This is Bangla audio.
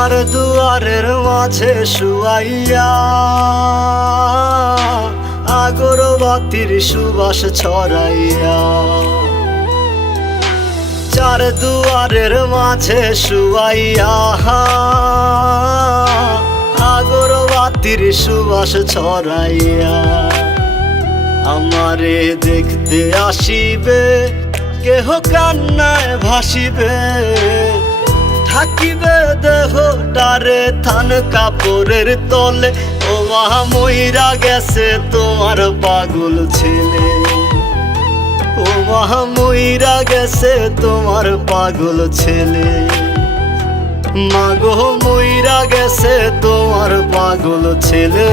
চার দুয়ারের মাঝে শুয়াইয়া আগরবাতির সুবাস ছড়াইয়া, চার দুয়ারের মাঝে শুয়াইয়া আগরবাতির সুবাস ছড়াইয়া, আমারে দেখতে আসিবে কেহ কান্নায় ভাসিবে, থাকিবে দেহটারে থান কাপড়ের তলে। ও মা মইরা গেছে তোমার পাগল ছেলে, ও মা মইরা গেছে তোমার পাগল ছেলে, মাগো মইরা গেছে তোমার পাগল ছেলে।